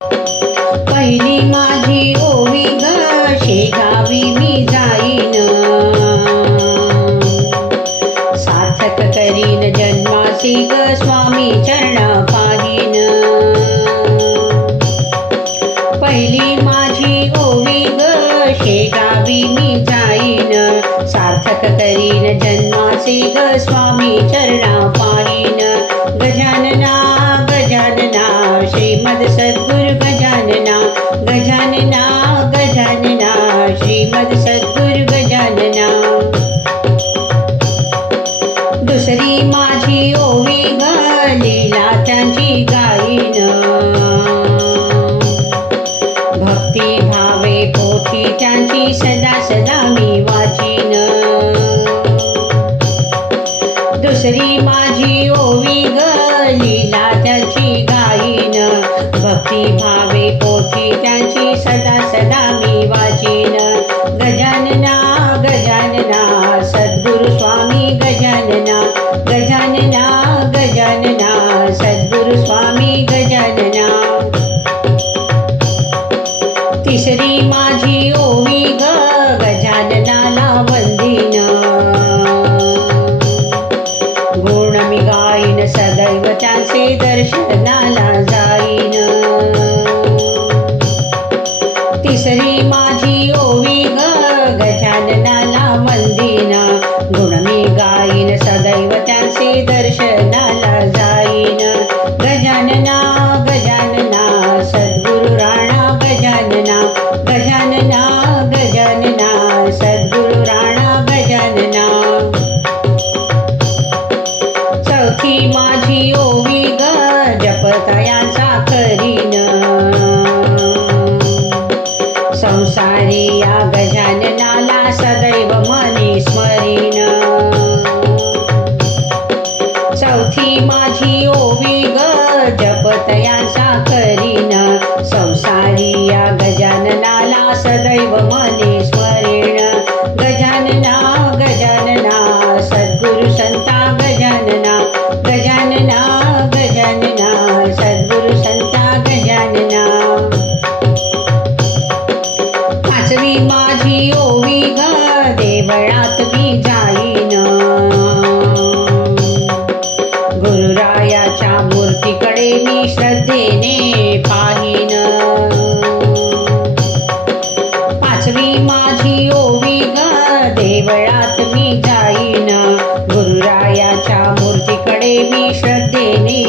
पहिली माझी ओवी ग शेगावी मी जाईन, सार्थक करीन जन्मासी ग स्वामी चरण पाहीन. पहिली माझी ओवी ग शेगावी मी जाईन, सार्थक करीन जन्मासी ग स्वामी चरण पाहीन. गजानना गजानना श्रीमद सद्गुरु गजानना, गजानना गजानना श्रीमद सद्गुरु गजानना. दुसरी माझी ओवी ग लीला त्यांची गाईन, भक्ती भावे पोथी त्यांची सदा सदा मी वाचीन. दुसरी माझी ओवी ग लीला त्यांची गाईन, भक्ती भावे पोथी त्यांची सदा सदा मी वाचीन. गजानना गजानना सद्गुरु स्वामी गजानना, गजानना गजानना सद्गुरु स्वामी गजानना. तिसरी माझी ओवी ग गजाननाला वंदीन, गुण मी गाईन सदैव त्यांचे दर्शनाला जाईन. तिसरी माझी ओवी ग गजाननाला वंदीन, गुण मी गाईन सदैव त्यांचे दर्शनाला जाईन. गजानना गजानना सद्गुरु राणा गजानना, गजानना गजानना सद्गुरु राणा गजानना. चौथी माझी ओवी ग जपतयांचा करीन, संसारी या गजाननाला सदैव मनी स्मरीन. चौथी माझी ओवी ग जपतयांचा करीन, संसारी या गजाननाला सदैव मनी स्मरीन. गजानना गजानना सद्गुरु संता गजानना, गजानना गजानना सद्गुरु संता गजानना. पाचवी माझी ओवी ग देवळात मी जाईन, गुरुरायाच्या मूर्तीकडे मी श्रद्धेने पाहीन. पाचवी माझी ओवी ग देवळात मी जाईन, गुरुरायाच्या मूर्तीकडे मी श्रद्धेने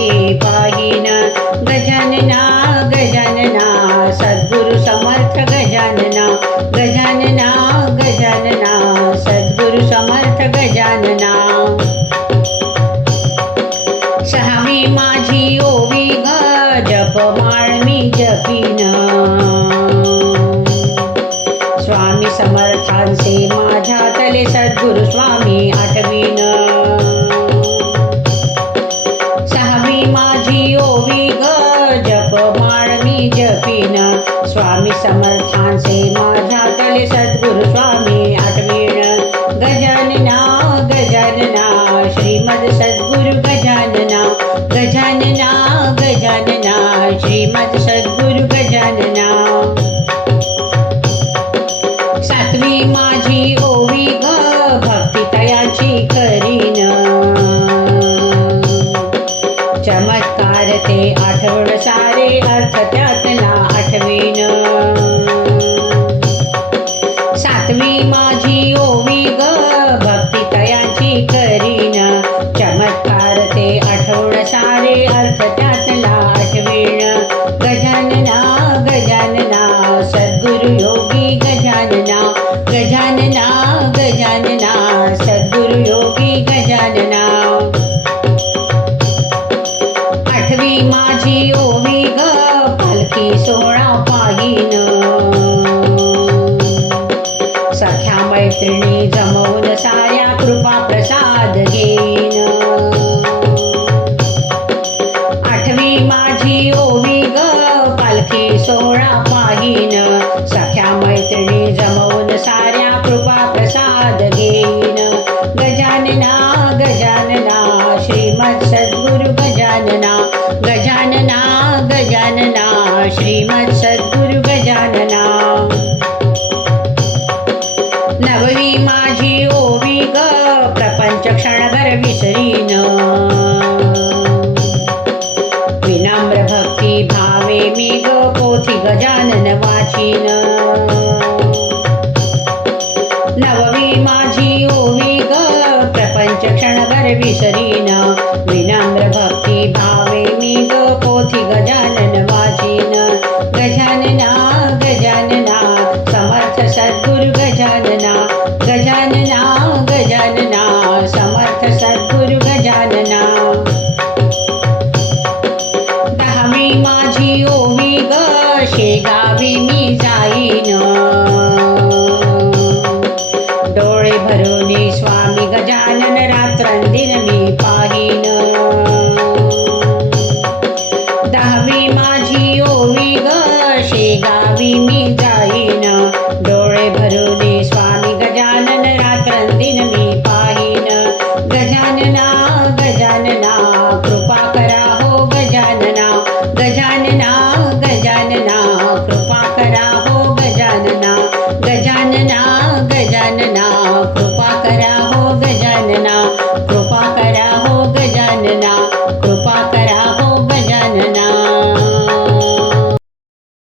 पाहीन. गजानना गजानना सद्गुरु समर्थ गजानना, गजानना गजानना सद्गुरु समर्थ गजानना. सहावी माझी ओवी ग जपमाळ मी जपीन, स्वामी समर्थांचे माझ्या तले सद्गुरु स्वामी आठवीन. सहावी माझी ओवी ग जपमाळ मी जपीन, स्वामी समर्थांचे माझ्या तले सद्गुरु स्वामी आठवीन. गजानना गजानना श्रीमद सद्गुरु गजानना, गजानना गजानना श्रीमद सद्गुरु गजानना. सातवी माझी ओवी ग भक्तितयाची करीन, चमत्कार ते आठवण सारे अर्थ त्यातला आठवीन. सातवी माझी ओवी ग भक्तितयाची करीन, चमत्कार ते आठवण सारे अर्थ त्यातला आठवीन. गजानना गजानना सद्गुरु योगी गजानना, गजानना गजानना सद्गुरु योगी गजानना. आठवी माझी ओवी ग पालखी सोहळा पाहीन, सख्या मैत्रिणी जमवून साऱ्या कृपा प्रसाद घेईन. आठवी माझी ओवी ग पालखी सोहळा पाहीन, सख्या मैत्रिणी जमवून साऱ्या कृपा प्रसाद घेईन. गजानना गजानना श्रीमद सद्गुरु गजानना, गजानना गजानना श्री श्रीमत् सद्गुरु गजानना. नववी माझी ओवी ग प्रपंच क्षणभर विसरीन. विनम्र भक्ती भावे मी ग पोथी गजानन वाचीन.